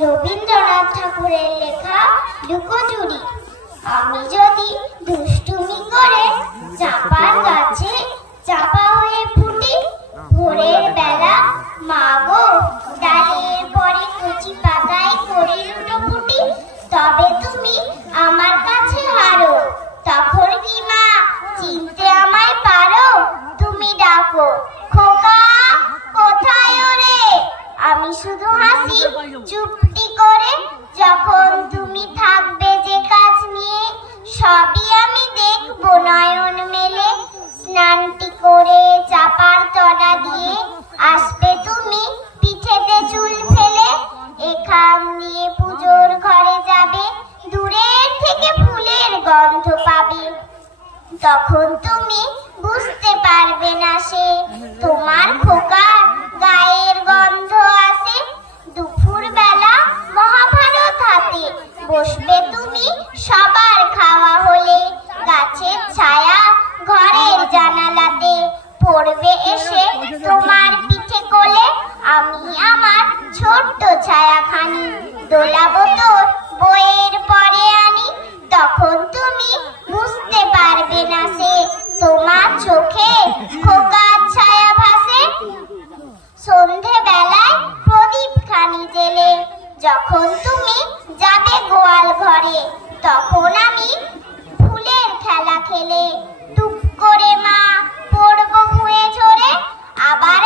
রবীন্দ্রনাথ ঠাকুরের লেখা লুকোচুরি। আমি যদি দুষ্টুমি করে চাপার গাছে চাপা হয়ে ফুটি, ভোরের বেলা মা গো ডালের পরে কচি পাতায় করি লুটোপুটি, তবে তুমি আমার কাছে হারো। তখন কি মা চিনতে আমায় পারো? তুমি ডাকো, খোকা কোথায় ওরে? আমি শুধু হাসি চুপটি করে। যখন তুমি থাকবে যে কাজ নিয়ে, সবই আমি দেখবো নয়ন মেলে। স্নানটি করে চাপার তলা দিয়ে আসবে তুমি পিঠেতে চুল ফেলে। এখান দিয়ে পুজোর ঘরে যাবে, দূরের থেকে ফুলের গন্ধ পাবে। তখন তুমি বুঝতে পারবে না সে তোমার খোকার গায়ের গন্ধ আসে। দুপুর বেলা মহাভারত হাতে বসবে তুমি সবার খাওয়া হলে। গাছের ছায়া ঘরের জানালাতে পড়বে এসে তোমার পিঠে কোলে। আমি আমার ছোট্ট ছায়াখানি দোলাবো তোর বইয়ের পরে আনি। তখন তুমি বুঝতে পারবে না সে তোমার চোখে খোকার ছায়া ভাসে। সন্ধে বেলায় প্রদীপ খানি জেলে যখন তুমি যাবে গোয়াল ঘরে, তখন আমি ফুলের খেলা খেলে টুপ করে মা পড়বো ভুঁয়ে ঝরে। আবার